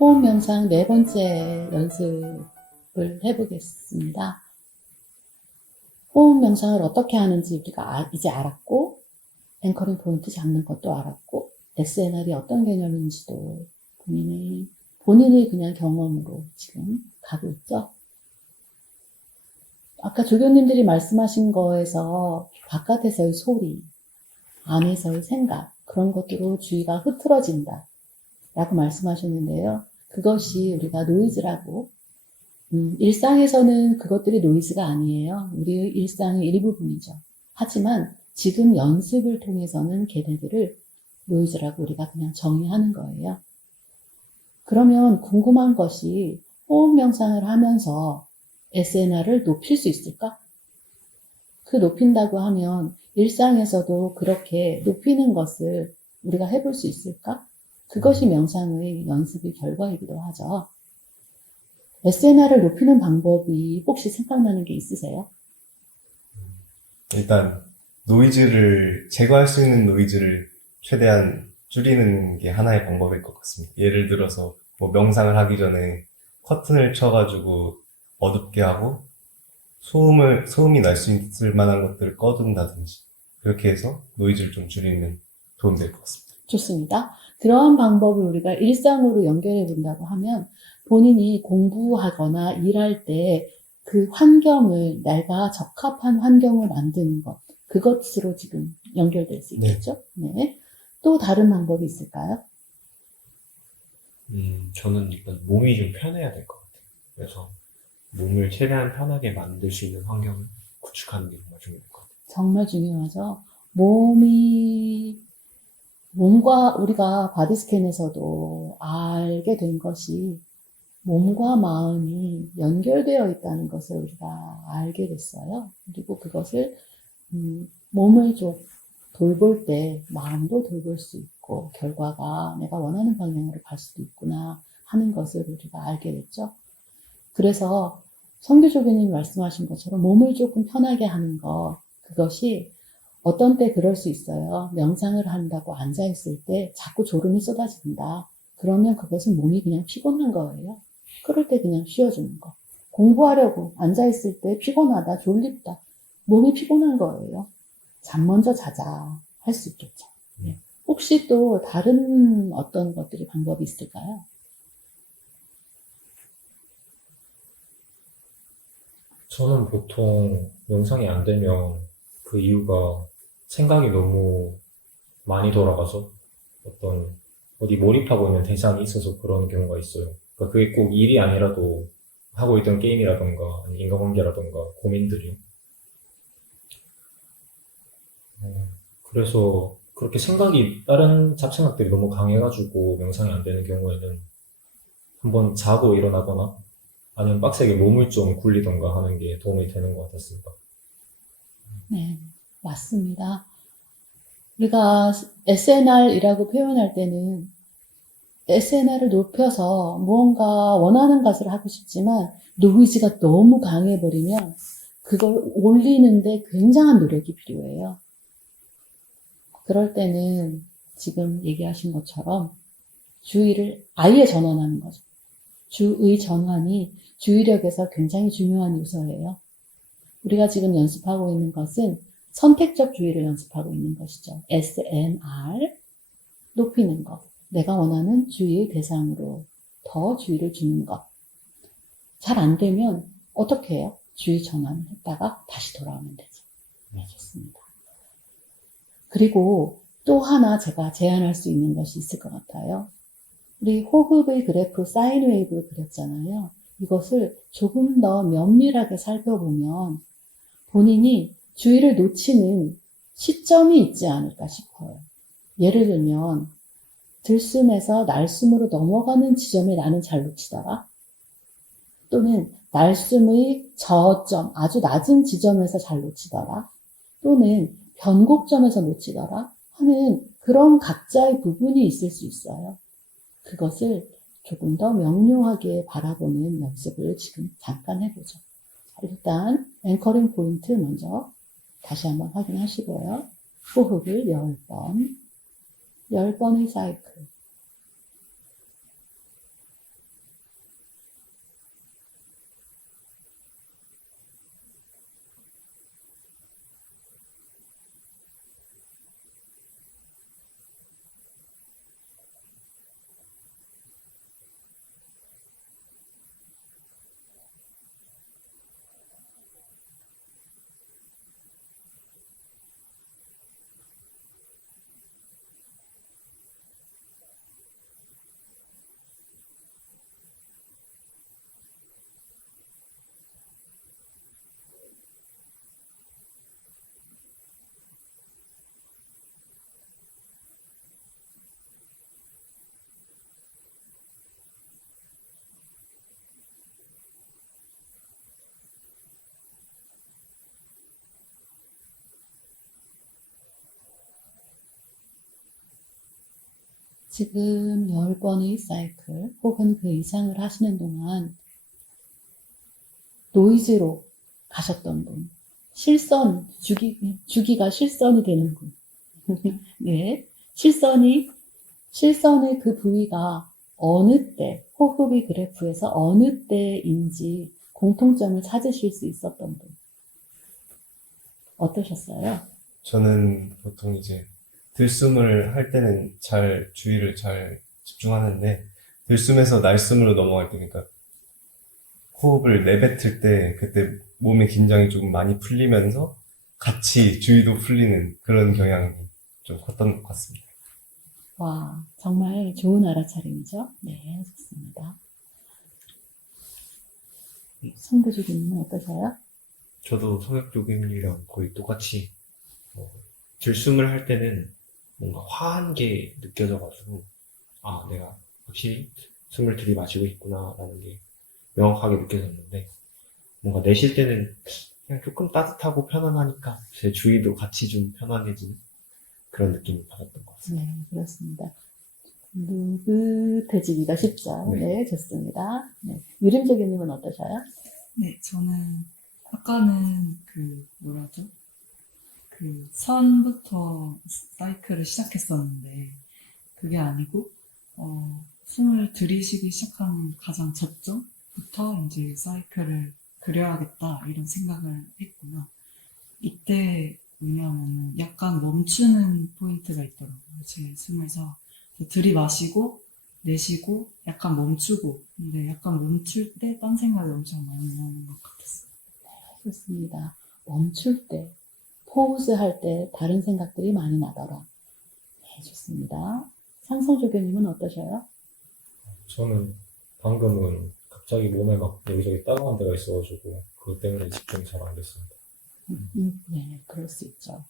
호흡 명상 네 번째 연습을 해보겠습니다. 호흡 명상을 어떻게 하는지 우리가 이제 알았고, 앵커링 포인트 잡는 것도 알았고, SNR이 어떤 개념인지도 본인의 그냥 경험으로 지금 가고 있죠. 아까 조교님들이 말씀하신 거에서 바깥에서의 소리, 안에서의 생각, 그런 것들로 주의가 흐트러진다 라고 말씀하셨는데요. 그것이 우리가 노이즈라고, 일상에서는 그것들이 노이즈가 아니에요. 우리의 일상의 일부분이죠. 하지만 지금 연습을 통해서는 걔네들을 노이즈라고 우리가 그냥 정의하는 거예요. 그러면 궁금한 것이 호흡 명상을 하면서 SNR을 높일 수 있을까? 그 높인다고 하면 일상에서도 그렇게 높이는 것을 우리가 해볼 수 있을까? 그것이 명상의 연습의 결과이기도 하죠. SNR을 높이는 방법이 혹시 생각나는 게 있으세요? 일단 노이즈를 제거할 수 있는 노이즈를 최대한 줄이는 게 하나의 방법일 것 같습니다. 예를 들어서 뭐 명상을 하기 전에 커튼을 쳐가지고 어둡게 하고 소음이 날 수 있을 만한 것들을 꺼둔다든지 그렇게 해서 노이즈를 좀 줄이면 도움이 될 것 같습니다. 좋습니다. 그러한 방법을 우리가 일상으로 연결해 본다고 하면 본인이 공부하거나 일할 때 그 환경을, 내가 적합한 환경을 만드는 것, 그것으로 지금 연결될 수 있겠죠? 네. 또 다른 방법이 있을까요? 저는 일단 몸이 좀 편해야 될 것 같아요. 그래서 몸을 최대한 편하게 만들 수 있는 환경을 구축하는 게 정말 중요할 것 같아요. 정말 중요하죠. 몸과 우리가 바디스캔에서도 알게 된 것이 몸과 마음이 연결되어 있다는 것을 우리가 알게 됐어요. 그리고 그것을 몸을 좀 돌볼 때 마음도 돌볼 수 있고 결과가 내가 원하는 방향으로 갈 수도 있구나 하는 것을 우리가 알게 됐죠. 그래서 선교조교님이 말씀하신 것처럼 몸을 조금 편하게 하는 것, 그것이 어떤 때 그럴 수 있어요. 명상을 한다고 앉아있을 때 자꾸 졸음이 쏟아진다. 그러면 그것은 몸이 그냥 피곤한 거예요. 그럴 때 그냥 쉬어주는 거. 공부하려고 앉아있을 때 피곤하다, 졸립다. 몸이 피곤한 거예요. 잠 먼저 자자 할 수 있겠죠. 네. 혹시 또 다른 어떤 것들이 방법이 있을까요? 저는 보통 명상이 안 되면 그 이유가 생각이 너무 많이 돌아가서 어디 몰입하고 있는 대상이 있어서 그런 경우가 있어요. 그러니까 그게 꼭 일이 아니라도 하고 있던 게임이라던가 아니면 인간관계라던가 고민들이. 그래서 그렇게 다른 잡생각들이 너무 강해가지고 명상이 안 되는 경우에는 한번 자고 일어나거나 아니면 빡세게 몸을 좀 굴리던가 하는 게 도움이 되는 것 같았습니다. 네, 맞습니다. 우리가 SNR이라고 표현할 때는 SNR을 높여서 무언가 원하는 것을 하고 싶지만 노이즈가 너무 강해버리면 그걸 올리는데 굉장한 노력이 필요해요. 그럴 때는 지금 얘기하신 것처럼 주의를 아예 전환하는 거죠. 주의 전환이 주의력에서 굉장히 중요한 요소예요. 우리가 지금 연습하고 있는 것은 선택적 주의를 연습하고 있는 것이죠. SNR, 높이는 것. 내가 원하는 주의의 대상으로 더 주의를 주는 것. 잘 안 되면 어떻게 해요? 주의 전환을 했다가 다시 돌아오면 되죠. 네, 좋습니다. 그리고 또 하나 제가 제안할 수 있는 것이 있을 것 같아요. 우리 호흡의 그래프 사인 웨이브를 그렸잖아요. 이것을 조금 더 면밀하게 살펴보면 본인이 주의를 놓치는 시점이 있지 않을까 싶어요. 예를 들면 들숨에서 날숨으로 넘어가는 지점에 나는 잘 놓치더라. 또는 날숨의 저점, 아주 낮은 지점에서 잘 놓치더라. 또는 변곡점에서 놓치더라 하는 그런 각자의 부분이 있을 수 있어요. 그것을 조금 더 명료하게 바라보는 연습을 지금 잠깐 해보죠. 일단 앵커링 포인트 먼저 다시 한번 확인하시고요. 호흡을 10번, 10번의 사이클. 지금 10번의 사이클 혹은 그 이상을 하시는 동안 노이즈로 가셨던 분, 실선, 주기가 실선이 되는 분. 네. 실선의 그 부위가 어느 때, 호흡이 그래프에서 어느 때인지 공통점을 찾으실 수 있었던 분. 어떠셨어요? 저는 보통 이제 들숨을 할 때는 주의를 잘 집중하는데, 들숨에서 날숨으로 넘어갈 때, 그러니까 호흡을 내뱉을 때, 그때 몸의 긴장이 조금 많이 풀리면서 같이 주의도 풀리는 그런 경향이 좀 컸던 것 같습니다. 와, 정말 좋은 알아차림이죠? 네, 좋습니다. 성교주님은 어떠세요? 저도 성격조교님이랑 거의 똑같이 들숨을 할 때는 뭔가 화한 게 느껴져가지고 내가 확실히 숨을 들이마시고 있구나라는 게 명확하게 느껴졌는데 뭔가 내쉴 때는 그냥 조금 따뜻하고 편안하니까 제 주위도 같이 좀 편안해지는 그런 느낌을 받았던 것 같습니다. 네, 그렇습니다. 느긋해지기가 쉽죠. 네. 네, 좋습니다. 네. 유림조교님은 어떠셔요? 네, 저는 아까는 선부터 사이클을 시작했었는데 그게 아니고 숨을 들이쉬기 시작하는 가장 저점부터 이제 사이클을 그려야겠다 이런 생각을 했구나. 이때 뭐냐면은 약간 멈추는 포인트가 있더라고요. 제 숨에서 들이마시고 내쉬고 약간 멈추고 근데 약간 멈출 때 딴 생각이 엄청 많이 나는 것 같았어요. 좋습니다. 멈출 때, 포즈 할 때 다른 생각들이 많이 나더라. 네, 좋습니다. 상성조교님은 어떠셔요? 저는 방금은 갑자기 몸에 막 여기저기 따가운 데가 있어가지고 그것 때문에 집중이 잘 안 됐습니다. 네, 그럴 수 있죠.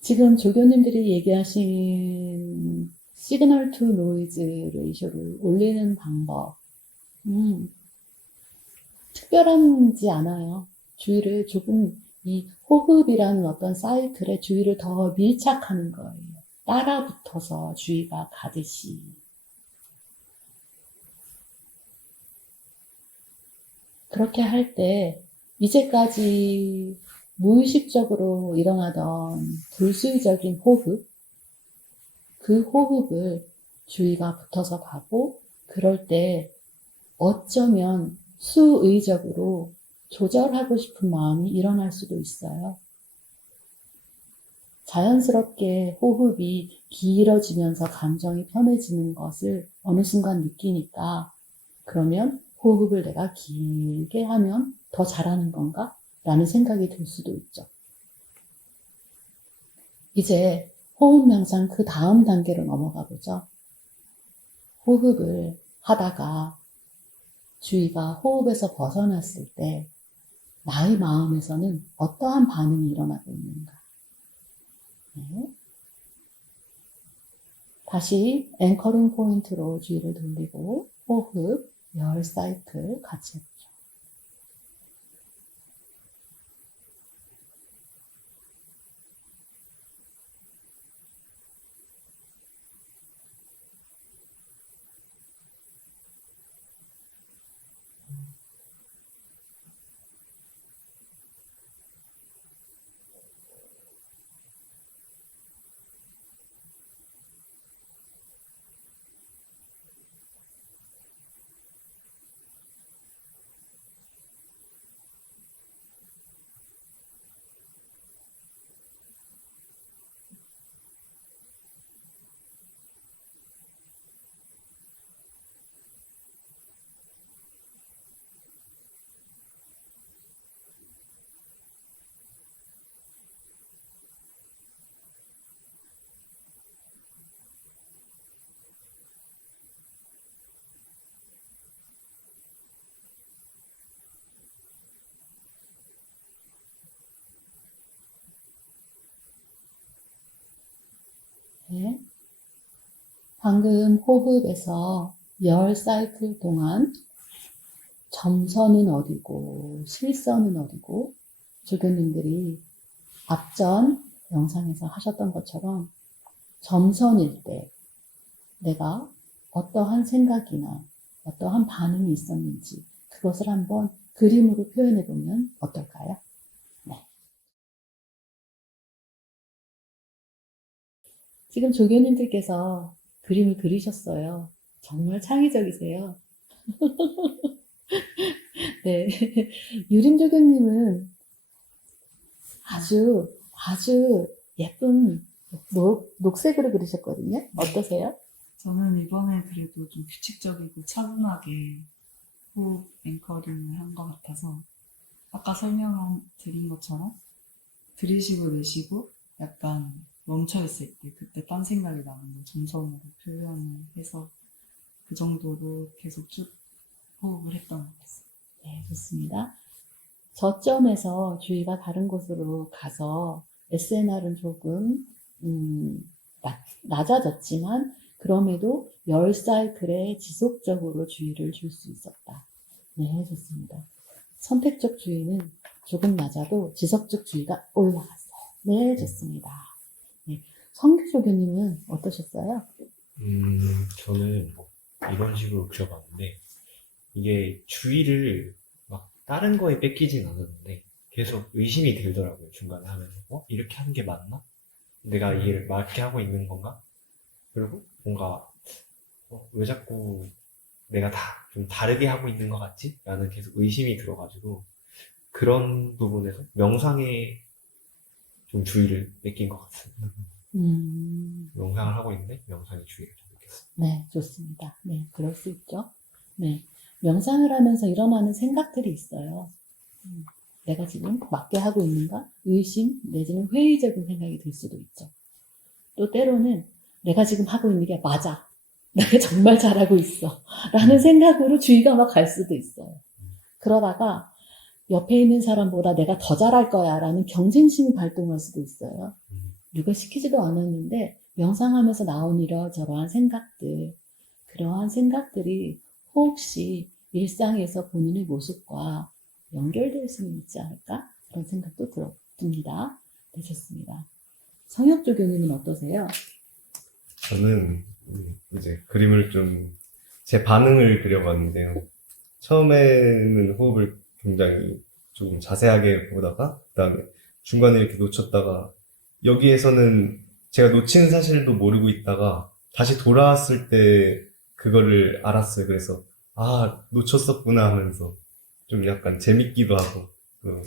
지금 조교님들이 얘기하신 시그널 투 노이즈 레이쇼를 올리는 방법, 특별하지 않아요. 주의를 조금 이 호흡이라는 어떤 사이클에 주의를 더 밀착하는 거예요. 따라붙어서 주의가 가듯이. 그렇게 할 때 이제까지 무의식적으로 일어나던 불수의적인 호흡, 그 호흡을 주의가 붙어서 가고 그럴 때 어쩌면 수의적으로 조절하고 싶은 마음이 일어날 수도 있어요. 자연스럽게 호흡이 길어지면서 감정이 편해지는 것을 어느 순간 느끼니까 그러면 호흡을 내가 길게 하면 더 잘하는 건가? 라는 생각이 들 수도 있죠. 이제 호흡 명상 그 다음 단계로 넘어가 보죠. 호흡을 하다가 주의가 호흡에서 벗어났을 때 나의 마음에서는 어떠한 반응이 일어나고 있는가. 네. 다시 앵커링 포인트로 주의를 돌리고 호흡, 열 사이클 같이 해보죠. 네. 방금 호흡에서 열 사이클 동안 점선은 어디고 실선은 어디고 조교님들이 앞전 영상에서 하셨던 것처럼 점선일 때 내가 어떠한 생각이나 어떠한 반응이 있었는지 그것을 한번 그림으로 표현해 보면 어떨까요? 네. 지금 조교님들께서 그림을 그리셨어요. 정말 창의적이세요. 네. 유림 조교님은 아주 예쁜 녹색으로 그리셨거든요. 어떠세요? 저는 이번에 그래도 좀 규칙적이고 차분하게 호흡 앵커링을 한 것 같아서 아까 설명드린 것처럼 들이쉬고 내쉬고 약간 멈춰있을 때 그때 딴 생각이 나는 걸 점선으로 표현을 해서 그 정도로 계속 쭉 호흡을 했던 것 같습니다. 네, 좋습니다. 저점에서 주의가 다른 곳으로 가서 SNR은 조금 낮아졌지만 그럼에도 10사이클에 지속적으로 주의를 줄 수 있었다. 네, 좋습니다. 선택적 주의는 조금 낮아도 지속적 주의가 올라갔어요. 네, 좋습니다. 네, 성규 교님은 어떠셨어요? 저는 이런 식으로 그려봤는데, 이게 주의를 막 다른 거에 뺏기진 않았는데, 계속 의심이 들더라고요, 중간에 하면서. 이렇게 하는 게 맞나? 내가 이 일을 맞게 하고 있는 건가? 그리고 뭔가, 왜 자꾸 내가 좀 다르게 하고 있는 것 같지? 라는 계속 의심이 들어가지고, 그런 부분에서 명상에 좀 주의를 뺏긴 것 같습니다. 명상을 하고 있는데, 명상에 주의를 좀 뺏겼어요. 네, 좋습니다. 네, 그럴 수 있죠. 네, 명상을 하면서 일어나는 생각들이 있어요. 내가 지금 맞게 하고 있는가? 의심, 내지는 회의적인 생각이 들 수도 있죠. 또 때로는 내가 지금 하고 있는 게 맞아. 내가 정말 잘하고 있어. 라는 생각으로 주의가 막 갈 수도 있어요. 그러다가 옆에 있는 사람보다 내가 더 잘할 거야 라는 경쟁심이 발동할 수도 있어요. 누가 시키지도 않았는데 명상하면서 나온 이러저러한 생각들, 그러한 생각들이 혹시 일상에서 본인의 모습과 연결될 수는 있지 않을까? 그런 생각도 듭니다. 네, 좋습니다. 성혁조 교님은 어떠세요? 저는 이제 그림을 좀 제 반응을 그려봤는데요. 처음에는 호흡을 굉장히 조금 자세하게 보다가 그다음에 중간에 이렇게 놓쳤다가 여기에서는 제가 놓친 사실도 모르고 있다가 다시 돌아왔을 때 그거를 알았어요. 그래서 놓쳤었구나 하면서 좀 약간 재밌기도 하고 또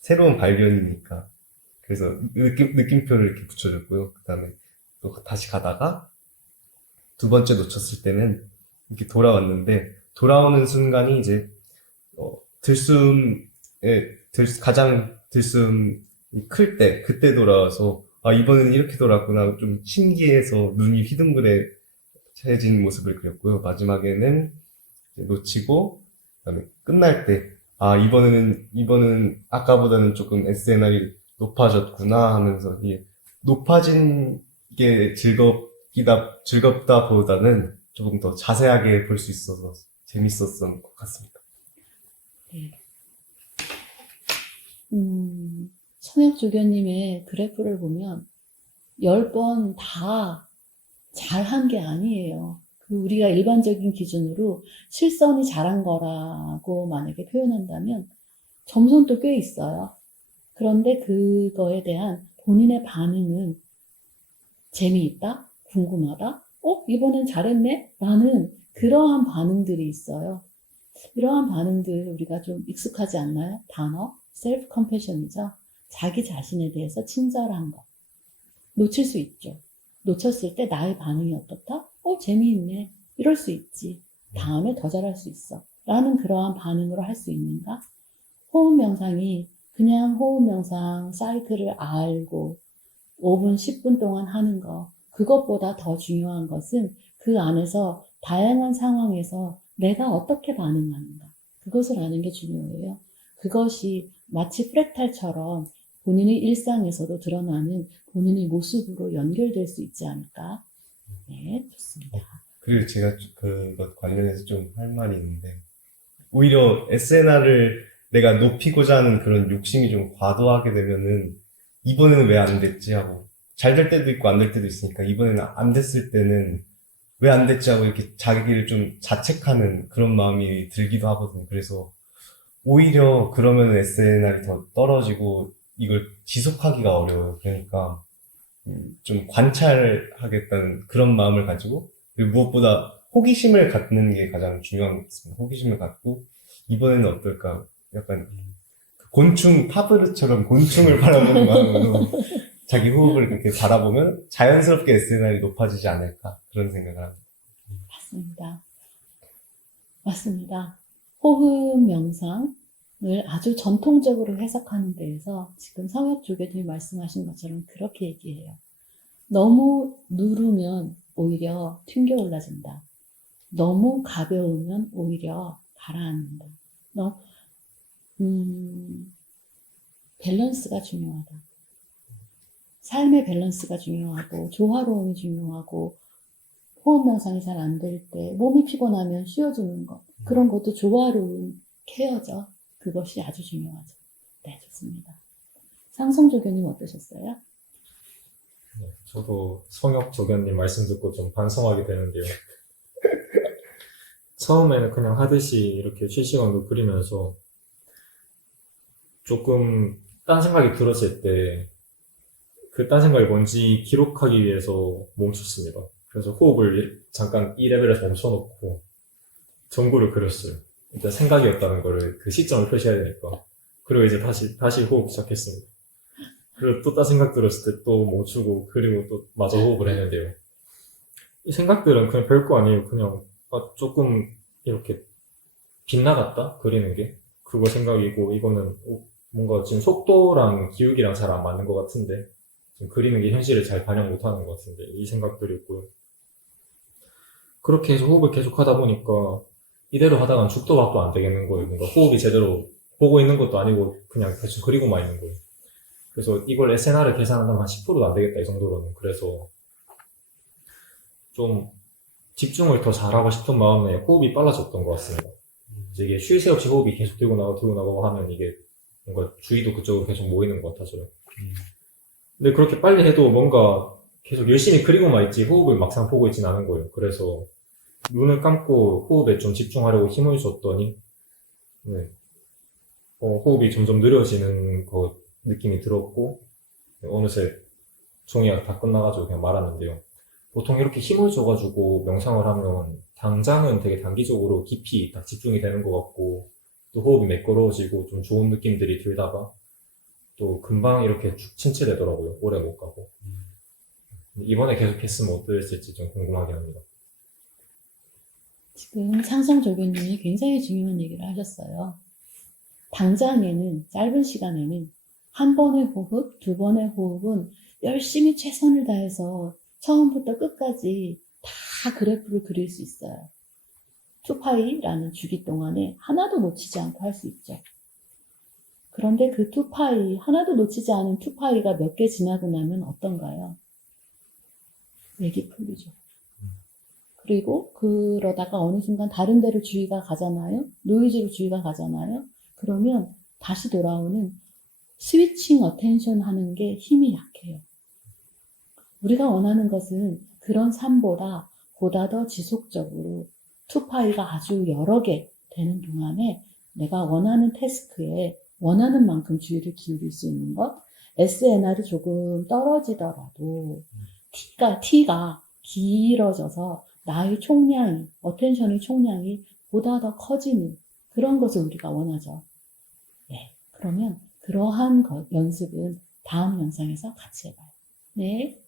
새로운 발견이니까 그래서 느낌표를 이렇게 붙여줬고요. 그다음에 또 다시 가다가 두 번째 놓쳤을 때는 이렇게 돌아왔는데 돌아오는 순간이 이제 가장 들숨이 클 때 그때 돌아와서 이번에는 이렇게 돌아왔구나 좀 신기해서 눈이 휘둥그레해진 모습을 그렸고요. 마지막에는 이제 놓치고 그다음에 끝날 때 이번에는 아까보다는 조금 SNR이 높아졌구나 하면서 이 높아진 게 즐겁다 보다는 조금 더 자세하게 볼 수 있어서 재밌었던 것 같습니다. 네. 성혁 조교님의 그래프를 보면 10번 다 잘한 게 아니에요. 우리가 일반적인 기준으로 실선이 잘한 거라고 만약에 표현한다면 점선도 꽤 있어요. 그런데 그거에 대한 본인의 반응은 재미있다? 궁금하다? 이번엔 잘했네? 라는 그러한 반응들이 있어요. 이러한 반응들 우리가 좀 익숙하지 않나요? 단어? 셀프 컴패션이죠. 자기 자신에 대해서 친절한 것. 놓칠 수 있죠. 놓쳤을 때 나의 반응이 어떻다? 재미있네. 이럴 수 있지. 다음에 더 잘할 수 있어. 라는 그러한 반응으로 할 수 있는가? 호흡 명상이 그냥 호흡 명상 사이클을 알고 5분, 10분 동안 하는 거. 그것보다 더 중요한 것은 그 안에서 다양한 상황에서 내가 어떻게 반응하는가. 그것을 아는 게 중요해요. 그것이 마치 프랙탈처럼 본인의 일상에서도 드러나는 본인의 모습으로 연결될 수 있지 않을까. 네, 좋습니다. 그리고 제가 그것 관련해서 좀 할 말이 있는데 오히려 SNR을 내가 높이고자 하는 그런 욕심이 좀 과도하게 되면은 이번에는 왜 안 됐지 하고 잘 될 때도 있고 안 될 때도 있으니까 이번에는 안 됐을 때는 왜 안 됐지 하고 이렇게 자기를 좀 자책하는 그런 마음이 들기도 하거든요. 그래서 오히려 그러면 SNR이 더 떨어지고 이걸 지속하기가 어려워요. 그러니까 좀 관찰하겠다는 그런 마음을 가지고 그리고 무엇보다 호기심을 갖는 게 가장 중요한 것 같습니다. 호기심을 갖고 이번에는 어떨까? 약간 곤충 파브르처럼 곤충을 바라보는 마음으로 자기 호흡을 그렇게 바라보면 자연스럽게 SNR이 높아지지 않을까 그런 생각을 합니다. 맞습니다. 맞습니다. 호흡 명상을 아주 전통적으로 해석하는 데에서 지금 성혁 조교님이 말씀하신 것처럼 그렇게 얘기해요. 너무 누르면 오히려 튕겨 올라진다. 너무 가벼우면 오히려 가라앉는다. 밸런스가 중요하다. 삶의 밸런스가 중요하고 조화로움이 중요하고 호흡 명상이 잘 안 될 때 몸이 피곤하면 쉬어주는 것 그런 것도 조화로운 케어죠. 그것이 아주 중요하죠. 네, 좋습니다. 상성 조교님 어떠셨어요? 네, 저도 성혁 조교님 말씀 듣고 좀 반성하게 되는데요. 처음에는 그냥 하듯이 이렇게 실시간도 그리면서 조금 딴 생각이 들었을 때 그 딴 생각이 뭔지 기록하기 위해서 멈췄습니다. 그래서 호흡을 잠깐 2레벨에서 멈춰놓고 전구를 그렸어요. 일단 생각이었다는 거를 그 시점을 표시해야 되니까. 그리고 이제 다시 호흡 시작했습니다. 그리고 또 딴 생각 들었을 때 또 멈추고 그리고 또 마저 호흡을 했는데요. 이 생각들은 그냥 별거 아니에요. 그냥 조금 이렇게 빗나갔다 그리는 게 그거 생각이고 이거는 뭔가 지금 속도랑 기울기랑 잘 안 맞는 것 같은데 지금 그리는 게 현실을 잘 반영 못하는 것 같은데 이 생각들이었고요. 그렇게 해서 호흡을 계속 하다 보니까 이대로 하다간 죽도 밥도 안 되겠는 거예요. 뭔가 호흡이 제대로 보고 있는 것도 아니고 그냥 대충 그리고만 있는 거예요. 그래서 이걸 SNR을 계산하면 한 10%도 안 되겠다 이 정도로는. 그래서 좀 집중을 더 잘하고 싶은 마음에 호흡이 빨라졌던 것 같습니다. 이제 이게 쉴 새 없이 호흡이 계속 들고 나가고 하면 이게 뭔가 주의도 그쪽으로 계속 모이는 것 같아서요. 근데 그렇게 빨리 해도 뭔가 계속 열심히 그리고만 있지 호흡을 막상 보고 있진 않은 거예요. 그래서 눈을 감고 호흡에 좀 집중하려고 힘을 줬더니 네. 호흡이 점점 느려지는 거 느낌이 들었고 어느새 종이가 다 끝나가지고 그냥 말았는데요. 보통 이렇게 힘을 줘가지고 명상을 하면 당장은 되게 단기적으로 깊이 딱 집중이 되는 것 같고 또 호흡이 매끄러워지고 좀 좋은 느낌들이 들다가 또 금방 이렇게 쭉 침체되더라고요. 오래 못 가고. 이번에 계속 했으면 어땠을지 좀 궁금하긴 합니다. 지금 상성 조교님이 굉장히 중요한 얘기를 하셨어요. 당장에는, 짧은 시간에는 한 번의 호흡, 두 번의 호흡은 열심히 최선을 다해서 처음부터 끝까지 다 그래프를 그릴 수 있어요. 2파이라는 주기 동안에 하나도 놓치지 않고 할 수 있죠. 그런데 그 2파이, 하나도 놓치지 않은 2파이가 몇 개 지나고 나면 어떤가요? 맥이 풀리죠. 그리고 그러다가 어느 순간 다른 데로 주의가 가잖아요. 노이즈로 주의가 가잖아요. 그러면 다시 돌아오는 스위칭 어텐션 하는 게 힘이 약해요. 우리가 원하는 것은 그런 삶보다 보다 더 지속적으로 2파이가 아주 여러 개 되는 동안에 내가 원하는 태스크에 원하는 만큼 주의를 기울일 수 있는 것, SNR이 조금 떨어지더라도 T가 길어져서 나의 총량이, 어텐션의 총량이 보다 더 커지는 그런 것을 우리가 원하죠. 네, 그러면 그러한 연습은 다음 영상에서 같이 해봐요. 네.